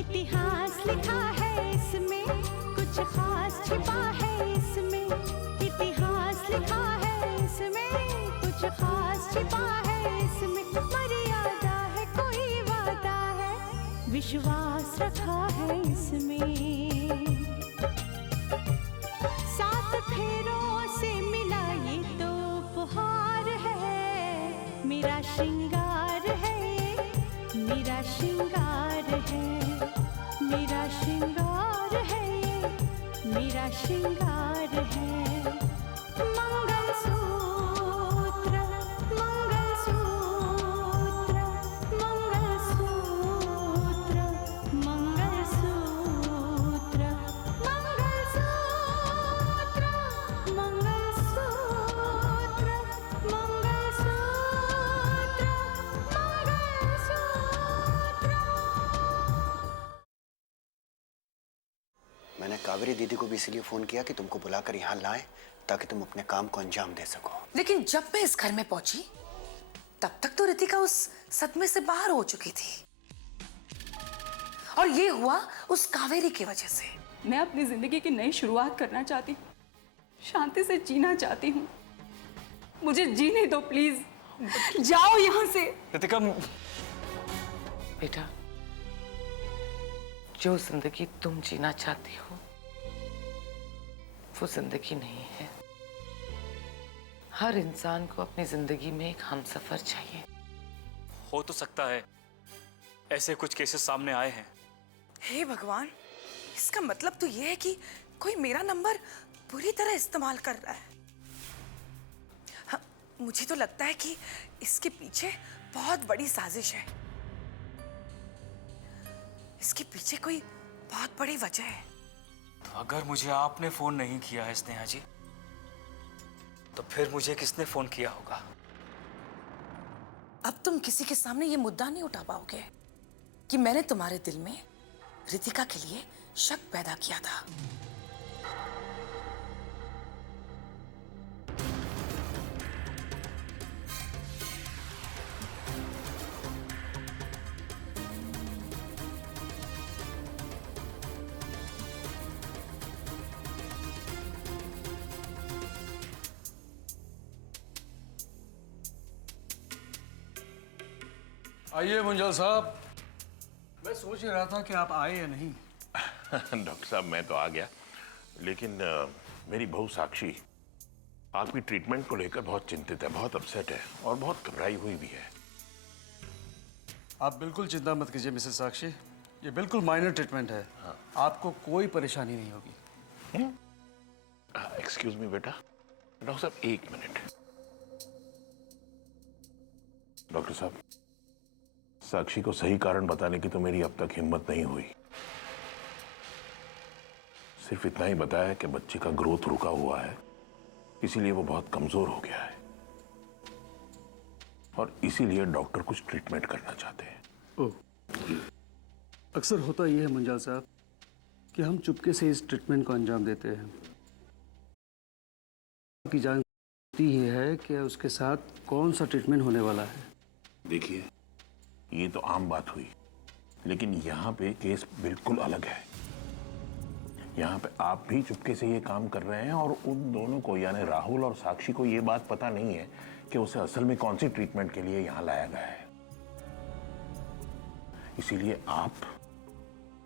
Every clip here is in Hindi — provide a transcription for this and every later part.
इतिहास लिखा है इसमें, कुछ खास छिपा है इसमें। इतिहास लिखा है इसमें, कुछ खास छिपा है इसमें। मर्यादा है, कोई वादा है, विश्वास रखा है इसमें। सात फेरों से मिला ये तो उपहार है, मेरा श्रृंगार है, मेरा श्रृंगार है, मेरा श्रृंगार है, मेरा श्रृंगार है। मंगलसूत्र, मंगलसूत्र, मंगलसूत्र, मंगलसूत्र, मंगलसूत्र, मंगलसूत्र, मैंने कावेरी दीदी को भी इसलिए फोन किया कि तुमको बुलाकर यहाँ लाएं ताकि तुम अपने काम को अंजाम दे सको। लेकिन जब मैं इस घर में पहुंची तब तक तो रितिका उस सदमे से बाहर हो चुकी थी, और ये हुआ उस कावेरी की वजह से। मैं अपनी जिंदगी की नई शुरुआत करना चाहती हूँ, शांति से जीना चाहती हूँ। मुझे जीने दो प्लीज, जाओ यहाँ से। रितिका, बेटा, जो जिंदगी तुम जीना चाहती हो वो जिंदगी नहीं है। हर इंसान को अपनी जिंदगी में एक हमसफर चाहिए। हो तो सकता है ऐसे कुछ केसेस सामने आए हैं। हे भगवान, इसका मतलब तो ये है कि कोई मेरा नंबर पूरी तरह इस्तेमाल कर रहा है। हाँ, मुझे तो लगता है कि इसके पीछे बहुत बड़ी साजिश है। इसके पीछे कोई बहुत बड़ी वजह है। तो अगर मुझे आपने फोन नहीं किया है स्नेहा जी, तो फिर मुझे किसने फोन किया होगा? अब तुम किसी के सामने ये मुद्दा नहीं उठा पाओगे कि मैंने तुम्हारे दिल में रितिका के लिए शक पैदा किया था। आइए मुंजल साहब, मैं सोच ही रहा था कि आप आए या नहीं। डॉक्टर साहब, मैं तो आ गया, लेकिन मेरी बहू साक्षी आपकी ट्रीटमेंट को लेकर बहुत चिंतित है, बहुत अपसेट है और बहुत घबराई हुई भी है। आप बिल्कुल चिंता मत कीजिए मिसेस साक्षी, ये बिल्कुल माइनर ट्रीटमेंट है। हाँ। आपको कोई परेशानी नहीं होगी। एक्सक्यूज मी बेटा। डॉक्टर साहब, एक मिनट। डॉक्टर साहब, साक्षी को सही कारण बताने की तो मेरी अब तक हिम्मत नहीं हुई। सिर्फ इतना ही बताया कि बच्चे का ग्रोथ रुका हुआ है, इसीलिए वो बहुत कमजोर हो गया है और इसीलिए डॉक्टर कुछ ट्रीटमेंट करना चाहते हैं। ओह, अक्सर होता यह है मुंजल साहब कि हम चुपके से इस ट्रीटमेंट को अंजाम देते हैं। आपकी जानकारी ये है कि उसके साथ कौन सा ट्रीटमेंट होने वाला है। देखिए, ये तो आम बात हुई, लेकिन यहाँ पे केस बिल्कुल अलग है। यहाँ पे आप भी चुपके से ये काम कर रहे हैं और उन दोनों को, यानी राहुल और साक्षी को, ये बात पता नहीं है कि उसे असल में कौन सी ट्रीटमेंट के लिए यहाँ लाया गया है। इसीलिए आप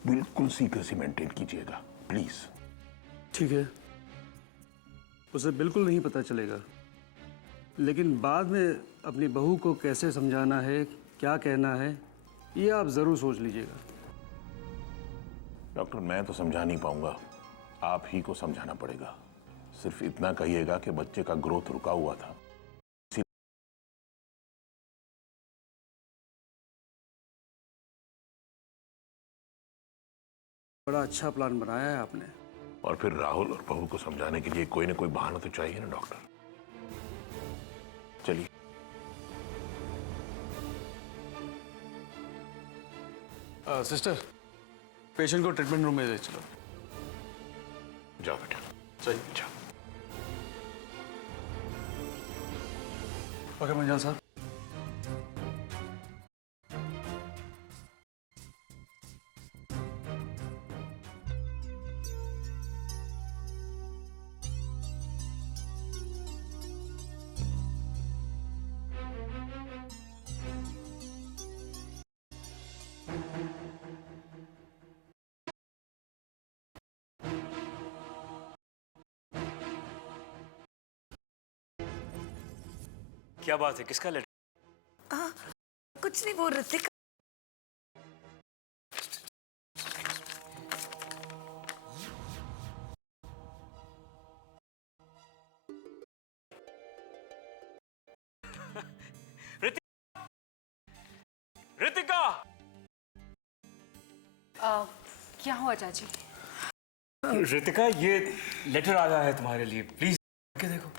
बिल्कुल सीक्रेसी मेंटेन कीजिएगा, प्लीज। ठीक है, उसे बिल्कुल नहीं पता चलेगा, लेकिन बाद में अपनी बहू को कैसे समझाना है, क्या कहना है, ये आप जरूर सोच लीजिएगा। डॉक्टर, मैं तो समझा नहीं पाऊंगा, आप ही को समझाना पड़ेगा। सिर्फ इतना कहिएगा कि बच्चे का ग्रोथ रुका हुआ था। बड़ा अच्छा प्लान बनाया है आपने। और फिर राहुल और बहू को समझाने के लिए कोई ना कोई बहाना तो चाहिए ना डॉक्टर। चलिए। सिस्टर, पेशेंट को ट्रीटमेंट रूम में ले चलो। जाओ बेटा, चलिए। जाओ। ओके मंजल साहब। क्या बात है, किसका लेटर? कुछ नहीं, वो ऋतिका। ऋतिका! क्या हुआ चाची? ऋतिका, ये लेटर आया है तुम्हारे लिए, प्लीज के देखो।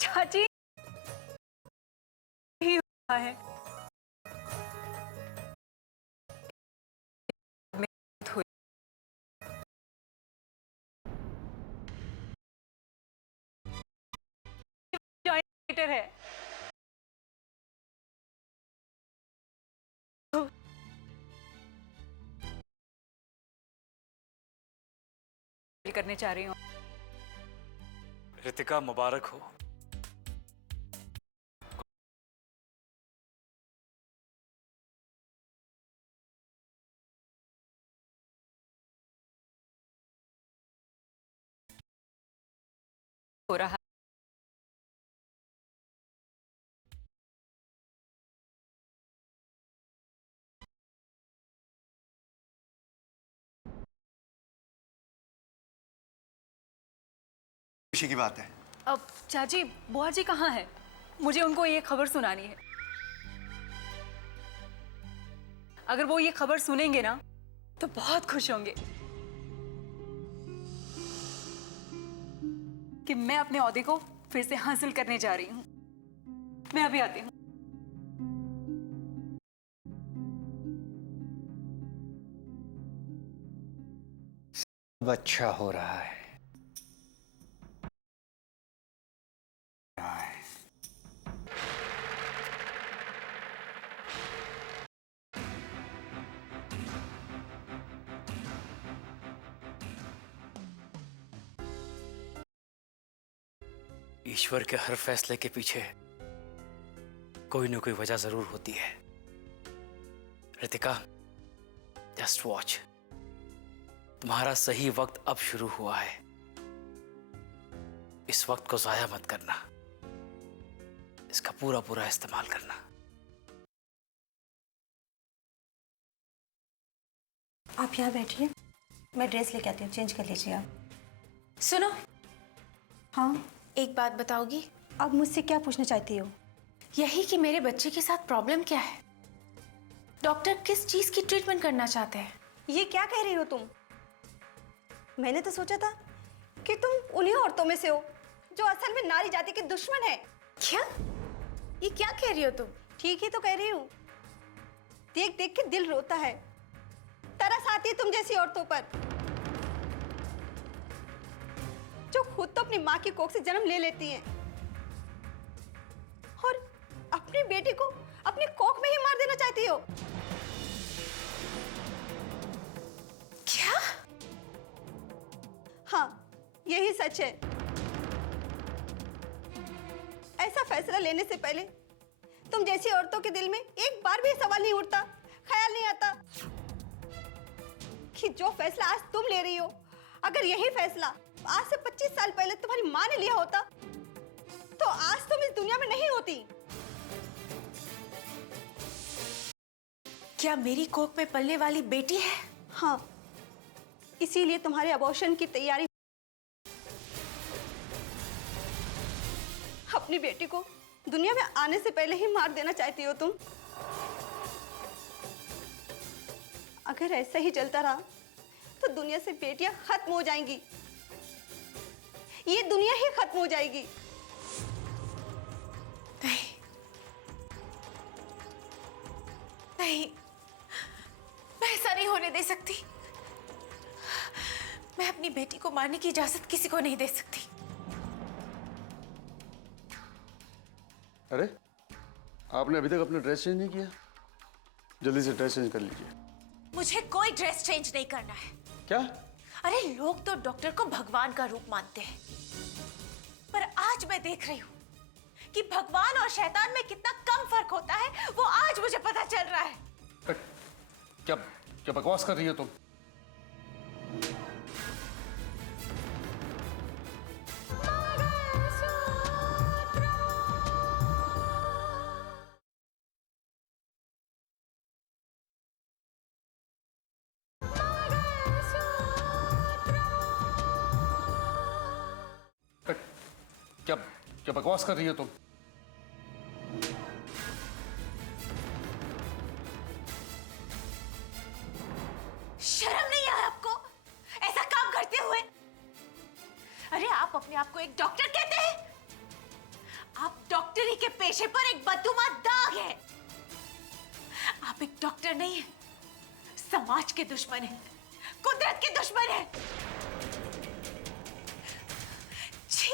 चाची ही हुआ है। लेटर है। करने चाह रही हूँ। ऋतिका, मुबारक हो। हो रहा खुशी की बात है। अब चाची, बुआ जी कहाँ है? मुझे उनको ये खबर सुनानी है। अगर वो ये खबर सुनेंगे ना तो बहुत खुश होंगे कि मैं अपने ओहदे को फिर से हासिल करने जा रही हूँ। मैं अभी आती हूँ। अब अच्छा हो रहा है। ईश्वर के हर फैसले के पीछे कोई ना कोई वजह जरूर होती है। Ritika, just watch. तुम्हारा सही वक्त अब शुरू हुआ है। इस वक्त को जाया मत करना, इसका पूरा पूरा इस्तेमाल करना। आप यहाँ बैठिए, मैं ड्रेस लेके आती हूँ, चेंज कर लीजिए आप। सुनो, हाँ, एक बात बताओगी? आप मुझसे क्या पूछना चाहती हो? यही कि मेरे बच्चे के साथ प्रॉब्लम क्या है? डॉक्टर किस चीज की ट्रीटमेंट करना चाहते हैं? ये क्या कह रही हो तुम? मैंने तो सोचा था कि तुम उन्हीं औरतों में से हो जो असल में नारी जाति के दुश्मन है। क्या? ये क्या कह रही हो तुम? ठीक ही तो कह रही हूँ। देख देख के दिल रोता है, तरस आती है तुम जैसी औरतों पर, जो खुद तो अपनी माँ की कोख से जन्म ले लेती हैं और अपनी बेटी को अपनी कोख में ही मार देना चाहती हो। क्या? हाँ, यही सच है। ऐसा फैसला लेने से पहले तुम जैसी औरतों के दिल में एक बार भी सवाल नहीं उठता, ख्याल नहीं आता कि जो फैसला आज तुम ले रही हो, अगर यही फैसला आज से 25 साल पहले तुम्हारी माँ ने लिया होता तो आज तुम इस दुनिया में नहीं होती। क्या मेरी कोख में पलने वाली बेटी है? हाँ, इसीलिए तुम्हारे अबॉर्शन की तैयारी। अपनी बेटी को दुनिया में आने से पहले ही मार देना चाहती हो तुम। अगर ऐसा ही चलता रहा तो दुनिया से बेटियां खत्म हो जाएंगी, ये दुनिया ही खत्म हो जाएगी। नहीं, नहीं, मैं ऐसा नहीं होने दे सकती। मैं अपनी बेटी को मारने की इजाजत किसी को नहीं दे सकती। अरे आपने अभी तक अपना ड्रेस चेंज नहीं किया? जल्दी से ड्रेस चेंज कर लीजिए। मुझे कोई ड्रेस चेंज नहीं करना है। क्या? अरे लोग तो डॉक्टर को भगवान का रूप मानते हैं, पर आज मैं देख रही हूँ कि भगवान और शैतान में कितना कम फर्क होता है, वो आज मुझे पता चल रहा है। क्या क्या बकवास कर रही हो तुम? क्या क्या बकवास कर रही हो तुम? शर्म नहीं है आपको ऐसा काम करते हुए? अरे आप अपने आप को एक डॉक्टर कहते हैं? आप डॉक्टरी के पेशे पर एक बददुआ दाग है। आप एक डॉक्टर नहीं है, समाज के दुश्मन है, कुदरत के दुश्मन है। छी!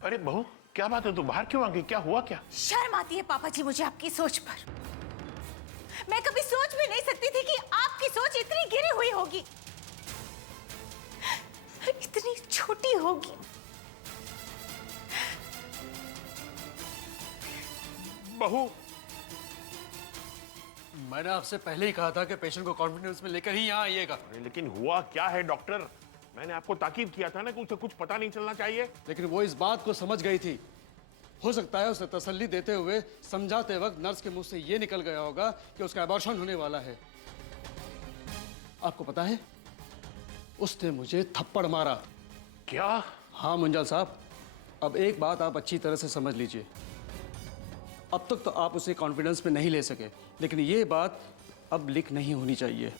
अरे बहू, क्या बात है? तू बाहर क्यों आ गई? क्या हुआ क्या? शर्म आती है पापा जी मुझे आपकी सोच पर। मैं कभी सोच भी नहीं सकती थी कि आपकी सोच इतनी गिरी हुई होगी, इतनी छोटी होगी। बहू, मैंने आपसे पहले ही कहा था कि पेशेंट को कॉन्फिडेंस में लेकर ही यहाँ आइएगा। अरे लेकिन हुआ क्या है डॉक्टर? मैंने आपको ताकीद किया था ना कि उसे कुछ पता नहीं चलना चाहिए। लेकिन वो इस बात को समझ गई थी। हो सकता है उसे तसल्ली देते हुए समझाते वक्त नर्स के मुंह से ये निकल गया होगा कि उसका अबॉर्शन होने वाला है। आपको पता है, उसने मुझे थप्पड़ मारा। क्या? हाँ मुंजाल साहब, अब एक बात आप अच्छी तरह से समझ लीजिए। अब तक तो आप उसे कॉन्फिडेंस में नहीं ले सके, लेकिन ये बात अब लीक नहीं होनी चाहिए।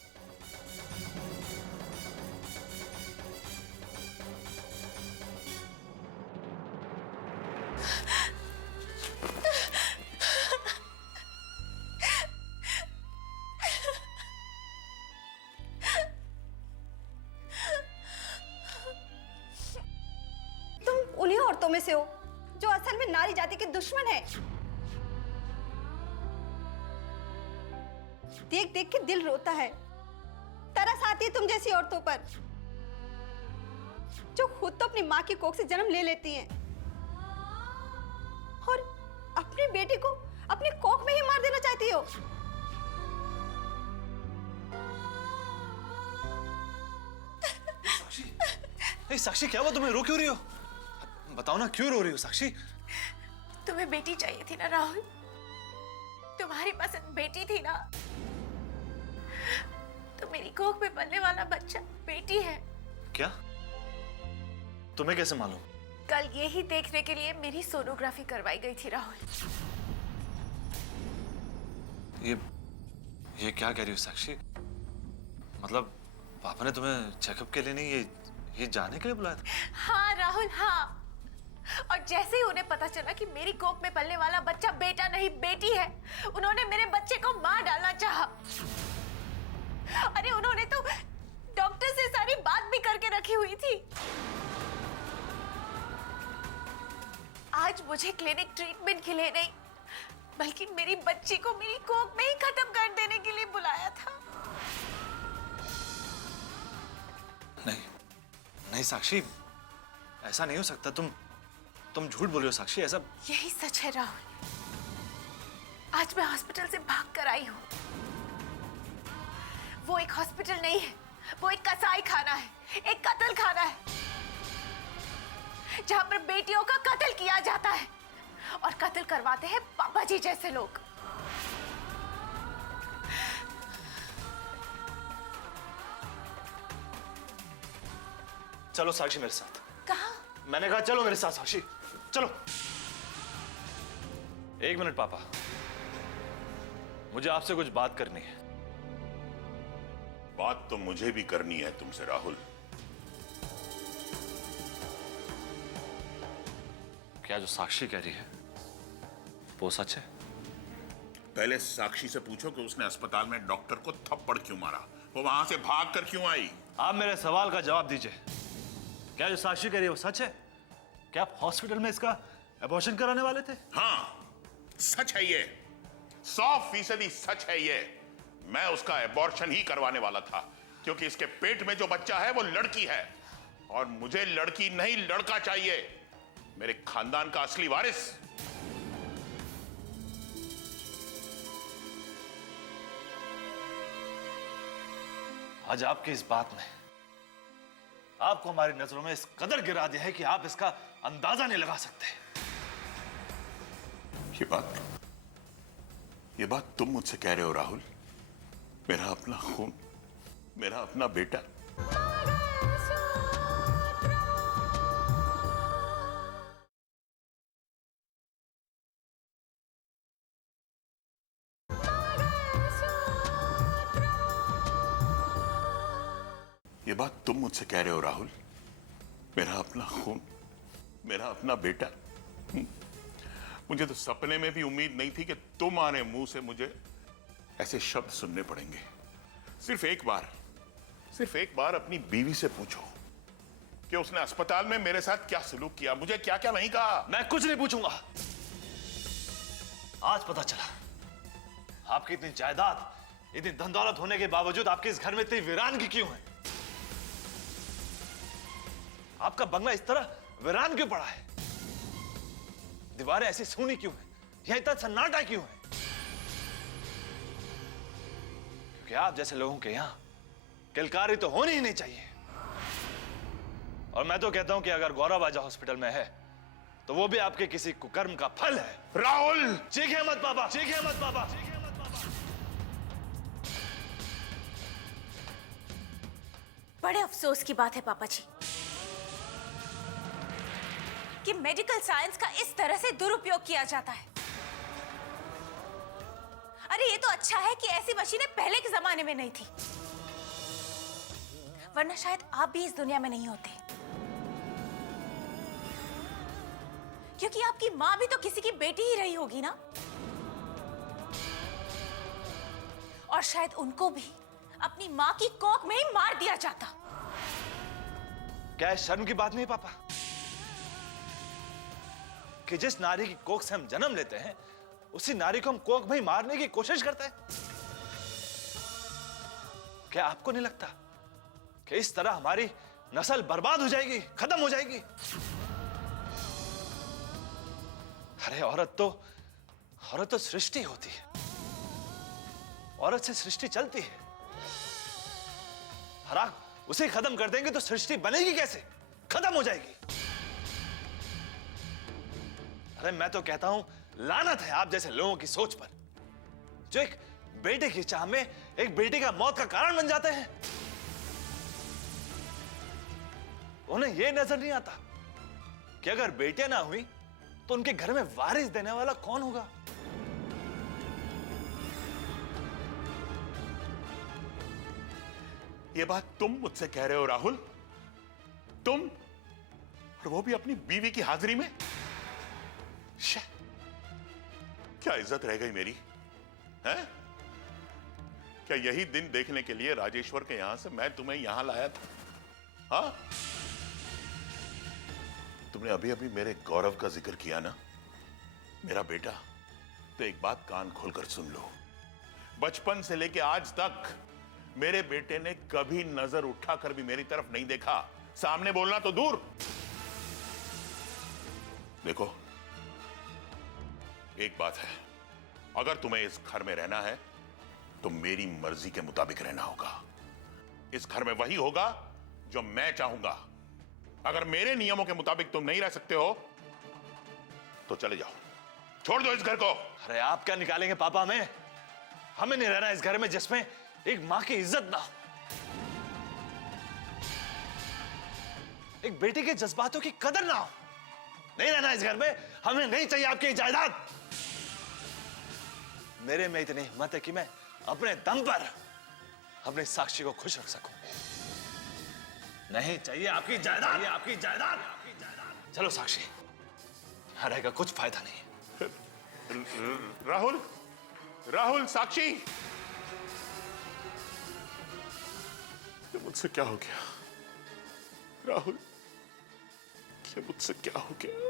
तुम उन्हीं औरतों में से हो जो असल में नारी जाति के दुश्मन है। देख देख के दिल रोता है, तरस आती है तुम जैसी औरतों पर जो खुद तो अपनी माँ की कोख से जन्म ले लेती हैं और अपनी बेटी को अपनी कोख में ही मार देना चाहती हो। साक्षी, नहीं साक्षी, क्या हुआ? तुम्हें रो क्यों रही हो? बताओ ना, क्यों रो रही हो साक्षी? तुम्हें बेटी चाहिए थी ना राहुल? तुम्हारी पसंद बेटी थी ना? तो मेरी कोख में पलने वाला बच्चा बेटी है। क्या? तुम्हें कैसे मालूम? कल यही देखने के लिए मेरी सोनोग्राफी करवाई गई थी राहुल। ये क्या कह रही हो साक्षी? मतलब पापा ने तुम्हें चेकअप के लिए नहीं, ये जानने के लिए बुलाया था? हाँ राहुल, हाँ। और जैसे ही उन्हें पता चला कि मेरी कोख में पलने वाला बच्चा बेटा नहीं बेटी है, उन्होंने मेरे बच्चे को मार डालना चाहा। अरे उन्होंने तो डॉक्टर से सारी बात भी करके रखी हुई थी। आज मुझे क्लिनिक ट्रीटमेंट के लिए नहीं, बल्कि मेरी बच्ची को मेरी कोख में ही खत्म कर देने के लिए बुलाया था। नहीं साक्षी, ऐसा नहीं हो सकता। तुम झूठ बोल रही हो साक्षी, ऐसा। यही सच है राहुल। आज मैं हॉस्पिटल से भाग कर आई हूँ। वो एक हॉस्पिटल नहीं है, वो एक कसाई खाना है, एक कत्ल खाना है, जहां पर बेटियों का कत्ल किया जाता है और कत्ल करवाते हैं पापा जी जैसे लोग। चलो साक्षी मेरे साथ। कहाँ? मैंने कहा चलो मेरे साथ साक्षी, चलो। एक मिनट पापा, मुझे आपसे कुछ बात करनी है। बात तो मुझे भी करनी है तुमसे राहुल। क्या जो साक्षी कह रही है वो सच है? पहले साक्षी से पूछो कि उसने अस्पताल में डॉक्टर को थप्पड़ क्यों मारा, वो वहां से भाग कर क्यों आई। आप मेरे सवाल का जवाब दीजिए। क्या जो साक्षी कह रही है वो सच है? क्या आप हॉस्पिटल में इसका अबॉर्शन कराने वाले थे? हाँ, सच है ये, 100% सच है ये। मैं उसका अबॉर्शन ही करवाने वाला था, क्योंकि इसके पेट में जो बच्चा है वो लड़की है, और मुझे लड़की नहीं लड़का चाहिए, मेरे खानदान का असली वारिस। आज आपकी इस बात ने आपको हमारी नजरों में इस कदर गिरा दिया है कि आप इसका अंदाजा नहीं लगा सकते। ये बात तुम मुझसे कह रहे हो राहुल? मेरा अपना खून, मेरा अपना बेटा। ये बात तुम मुझसे कह रहे हो राहुल? मेरा अपना खून, मेरा अपना बेटा। मुझे तो सपने में भी उम्मीद नहीं थी कि तुम्हारे मुंह से मुझे ऐसे शब्द सुनने पड़ेंगे। सिर्फ एक बार अपनी बीवी से पूछो कि उसने अस्पताल में मेरे साथ क्या सलूक किया, मुझे क्या क्या नहीं कहा। मैं कुछ नहीं पूछूंगा। आज पता चला आपकी इतनी जायदाद, इतनी धन दौलत होने के बावजूद आपके इस घर में इतनी वीरानगी क्यों है? आपका बंगला इस तरह वीरान क्यों पड़ा है? दीवारें ऐसी सूनी क्यों है? यहां इतना सन्नाटा क्यों है? क्योंकि आप जैसे लोगों के यहां किलकारी तो होनी ही नहीं चाहिए। और मैं तो कहता हूं कि अगर गौरव आजा हॉस्पिटल में है तो वो भी आपके किसी कुकर्म का फल है। राहुल! चीखे मत बाबा, चीखे मत बाबा, चीखे मत बाबा। बड़े अफसोस की बात है पापा जी कि मेडिकल साइंस का इस तरह से दुरुपयोग किया जाता है। अरे ये तो अच्छा है कि ऐसी मशीनें पहले के जमाने में नहीं थी, वरना शायद आप भी इस दुनिया में नहीं होते। क्योंकि आपकी मां भी तो किसी की बेटी ही रही होगी ना, और शायद उनको भी अपनी मां की कोख में ही मार दिया जाता। क्या शर्म की बात नहीं पापा कि जिस नारी की कोख से हम जन्म लेते हैं उसी नारी को हम कोख में ही मारने की कोशिश करते हैं? क्या आपको नहीं लगता कि इस तरह हमारी नस्ल बर्बाद हो जाएगी, खत्म हो जाएगी? अरे औरत तो सृष्टि होती है, औरत से सृष्टि चलती है। और आप उसे खत्म कर देंगे तो सृष्टि बनेगी कैसे? खत्म हो जाएगी। अरे मैं तो कहता हूं लानत है आप जैसे लोगों की सोच पर, जो एक बेटे की चाह में एक बेटी का मौत का कारण बन जाते हैं। उन्हें यह नजर नहीं आता कि अगर बेटियां ना हुई तो उनके घर में वारिस देने वाला कौन होगा? ये बात तुम मुझसे कह रहे हो राहुल? तुम, और वो भी अपनी बीवी की हाजिरी में? क्या इज्जत रह गई मेरी, हैं? क्या यही दिन देखने के लिए राजेश्वर के यहां से मैं तुम्हें यहां लाया था? हाँ? तुमने अभी अभी मेरे गौरव का जिक्र किया ना, मेरा बेटा। तो एक बात कान खोलकर सुन लो, बचपन से लेके आज तक मेरे बेटे ने कभी नजर उठाकर भी मेरी तरफ नहीं देखा, सामने बोलना तो दूर। देखो, एक बात है, अगर तुम्हें इस घर में रहना है तो मेरी मर्जी के मुताबिक रहना होगा। इस घर में वही होगा जो मैं चाहूंगा। अगर मेरे नियमों के मुताबिक तुम नहीं रह सकते हो तो चले जाओ, छोड़ दो इस घर को। अरे आप क्या निकालेंगे पापा? हमें नहीं रहना इस घर में जिसमें एक मां की इज्जत ना हो, एक बेटे के जज्बातों की कदर ना हो। नहीं रहना इस घर में, हमें नहीं चाहिए आपकी जायदाद। मेरे में इतनी हिम्मत है कि मैं अपने दम पर अपने साक्षी को खुश रख सकूं। नहीं चाहिए आपकी जायदाद, आपकी जायदाद। चलो साक्षी, रहने का कुछ फायदा नहीं है। राहुल, राहुल, साक्षी, ये मुझसे क्या हो गया? राहुल, ये मुझसे क्या हो गया?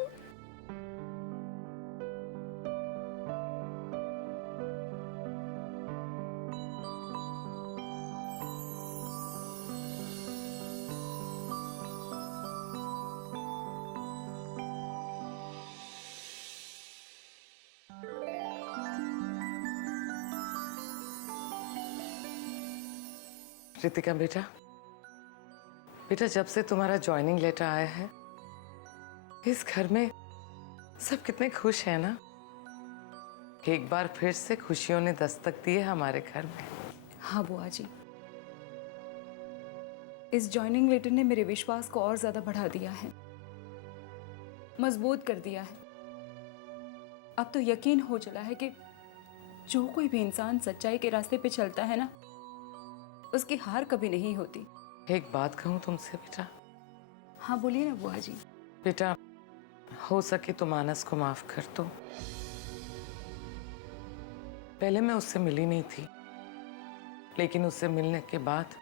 रितिका बेटा, बेटा जब से तुम्हारा ज्वाइनिंग लेटर आया है इस घर में सब कितने खुश हैं ना। एक बार फिर से खुशियों ने दस्तक दी है हमारे घर में। हाँ बुआ जी, इस ज्वाइनिंग लेटर ने मेरे विश्वास को और ज्यादा बढ़ा दिया है, मजबूत कर दिया है। अब तो यकीन हो चला है कि जो कोई भी इंसान सच्चाई के रास्ते पे चलता है ना, उसकी हार कभी नहीं होती। एक बात कहूँ तुमसे बेटा? हाँ बोलिए ना बुआ जी। बेटा हो सके तो मानस को माफ कर दो। पहले मैं उससे मिली नहीं थी, लेकिन उससे मिलने के बाद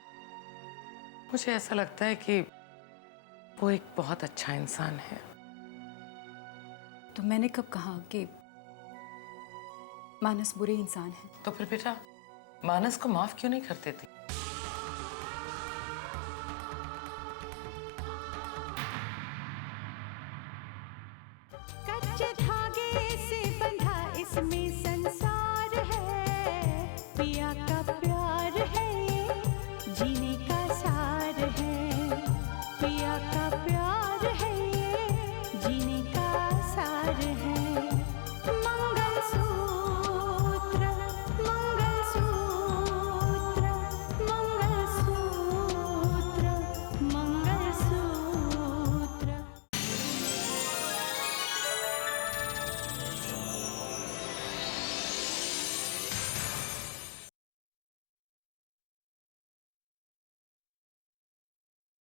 मुझे ऐसा लगता है कि वो एक बहुत अच्छा इंसान है। तो मैंने कब कहा कि मानस बुरे इंसान है? तो फिर बेटा मानस को माफ क्यों नहीं कर देती? कच्चे धागे से बंधा इसमें संसार है, पिया का प्यार है ये जीने का सार है, पिया का प्यार है ये जीने का सार है।